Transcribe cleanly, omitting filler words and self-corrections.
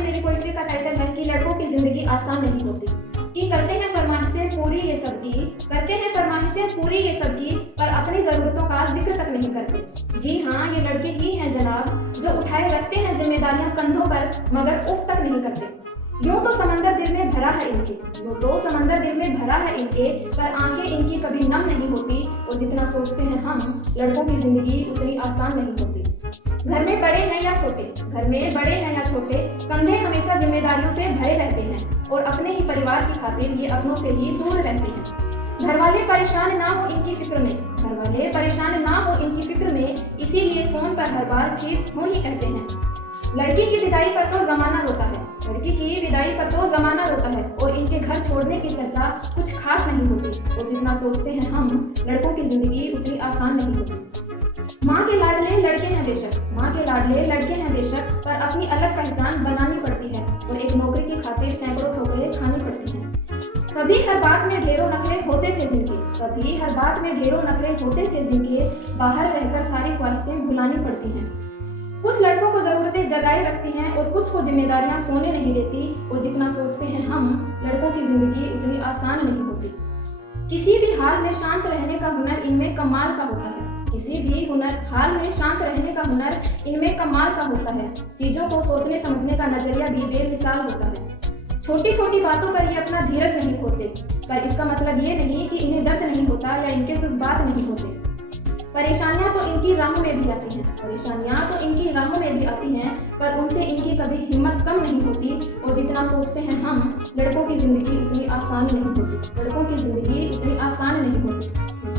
की मेरी पोइट्री का टाइटल है कि लड़कों की ज़िंदगी आसान नहीं होती। कि करते हैं फरमाइशें पूरी ये सबकी, करते हैं फरमाइशें पूरी ये सबकी, पर अपनी ज़रूरतों का जिक्र तक नहीं करते। जी हाँ, ये लड़के ही हैं जनाब, जो उठाए रखते हैं जिम्मेदारियां कंधों पर, मगर उफ तक नहीं करते। यूं तो समंदर दिल में भरा है इनके, यूं तो समंदर दिल में भरा है इनके, पर आंखें इनकी कभी नम नहीं होती। और जितना सोचते हैं हम, लड़कों की जिंदगी उतनी आसान नहीं होती। घर में बड़े हैं या छोटे, घर में बड़े हैं या छोटे, कंधे हमेशा जिम्मेदारियों से भरे रहते हैं और अपने ही परिवार की खातिर ये अपनों से ही दूर रहते हैं। घर वाले परेशान ना हो इनकी फिक्र में, घर वाले परेशान ना हो इनकी फिक्र में, इसीलिए फोन पर हर बार ठीक हो ही कहते हैं। लड़की की विदाई पर तो जमाना रोता है, लड़की की विदाई पर तो जमाना रोता है, और इनके घर छोड़ने की चर्चा कुछ खास नहीं होती। और जितना सोचते हैं हम, लड़कों की जिंदगी उतनी आसान नहीं होती। माँ के लाडले लड़के हैं बेशक, माँ के लाडले लड़के हैं बेशक, पर अपनी अलग पहचान बनानी पड़ती है और एक नौकरी की खातिर सैकड़ों ठोकरें खानी पड़ती हैं। कभी हर बात में ढेरों नखरे होते थे जिनके, कभी हर बात में ढेरों नखरे होते थे जिनके, बाहर रहकर सारी ख्वाहिशें भुलानी पड़ती हैं। कुछ लड़कों को जरूरतें जगाए रखती हैं और कुछ को जिम्मेदारियां सोने नहीं देती। और जितना सोचते हैं हम, लड़कों की जिंदगी उतनी आसान नहीं होती। किसी भी हाल में शांत रहने का हुनर इनमें कमाल का होता है, किसी भी हाल में शांत रहने का हुनर इनमें कमाल का होता है। चीजों को सोचने समझने का नजरिया भी बेमिसाल होता है। छोटी छोटी बातों पर ये अपना धीरज नहीं खोते, पर इसका मतलब ये नहीं कि इन्हें दर्द नहीं होता या इनके जज्बात नहीं होते। परेशानियां तो इनकी राहों में भी आती हैं, परेशानियां तो इनकी राहों में भी आती हैं, पर उनसे इनकी कभी हिम्मत कम नहीं होती। और जितना सोचते हैं हम, लड़कों की जिंदगी उतनी आसान नहीं होती, लड़कों की जिंदगी उतनी आसान नहीं होती।